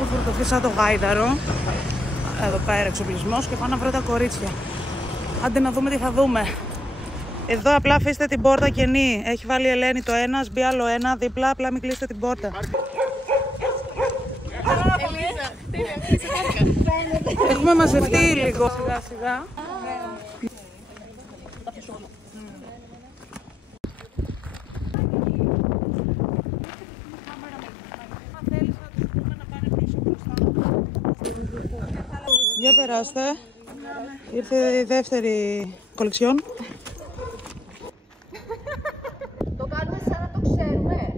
Έχω φορτωθεί σαν το γάιδαρο. Εδώ πέρα εξοπλισμός και πάω να βρω τα κορίτσια. Άντε να δούμε τι θα δούμε. Εδώ απλά αφήστε την πόρτα κενή. Έχει βάλει η Ελένη το ένα, μπει άλλο ένα δίπλα. Απλά μην κλείσετε την πόρτα. Έχουμε μαζευτεί λίγο σιγά σιγά. Για περάστε. Ήρθε η δεύτερη κολεξιόν. Το κάνουμε σαν να το ξέρουμε.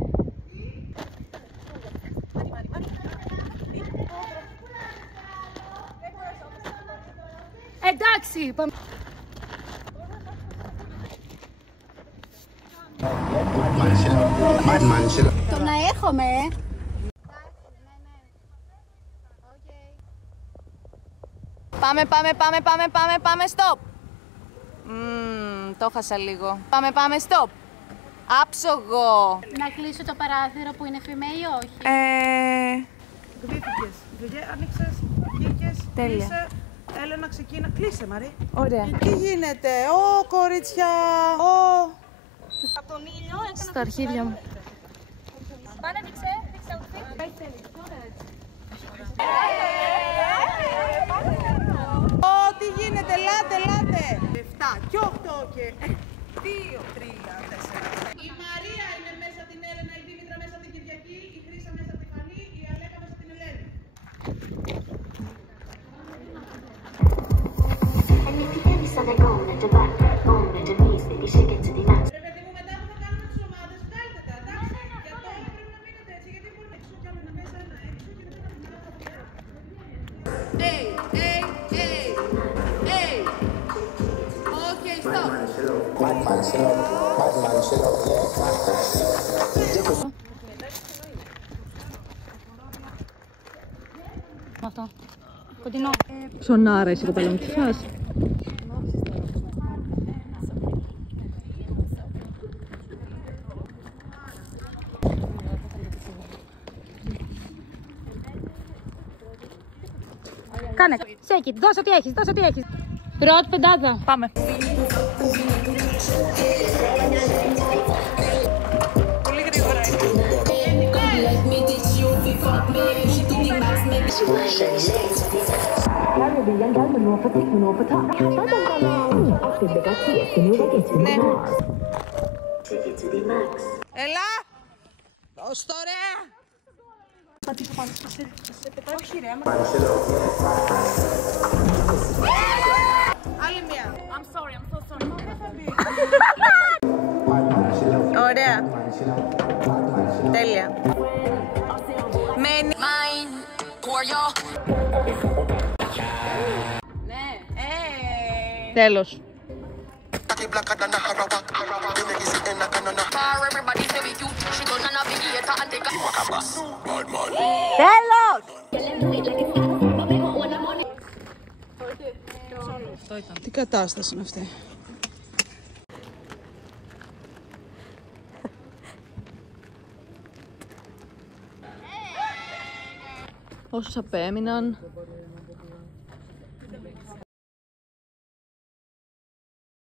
Εντάξει, πάμε. Το να έρχομαι. Πάμε, stop. Το χάσα λίγο. Πάμε, stop. Άψογο. Να κλείσω το παράθυρο που είναι φημέ ή όχι? Κλείθηκες. Άνοιξες, βγήκες, κλείσε. Έλενα, ξεκίνα. Κλείσε, Μαρή. Ωραία. Τι γίνεται, κορίτσια, Από τον ήλιο έκανα Στα αρχίδια μου. Πάνε, δείξε τι γίνεται, ελάτε. 7 και 8 και 2, 3, 4. Η Μαρία είναι μέσα την Έλενα, η Δήμητρα μέσα την Κυριακή, η Χρύσα μέσα τη Φανή, η Αλέκα μέσα την Ελένη. Ρε παιδί μου, μετά που θα κάνουμε τις ομάδες, βγάλτε τα, εντάξει. Για τώρα πρέπει να μείνετε έτσι, γιατί μπορεί να έξω κι άλλο να μέσα ένα έξω και μετά να μείνετε από πέρα. Okay, stop. αυτό. Κοντινό. Σονάρα εσύ κοπέλα μου, τι φας? Κάνε. Shake it. Δώσε ό,τι έχεις. Πρώτη πεντάδα. Πάμε. Πολύ γρήγορα είναι. Έλα! Δώσ' το ρε! Όχι ρε, άλλη μία. I'm sorry, I'm so sorry. Ωραία. Τέλεια. Μένει. Τέλος. Τέλος! Τι κατάσταση είναι αυτή? Όσους απέμειναν,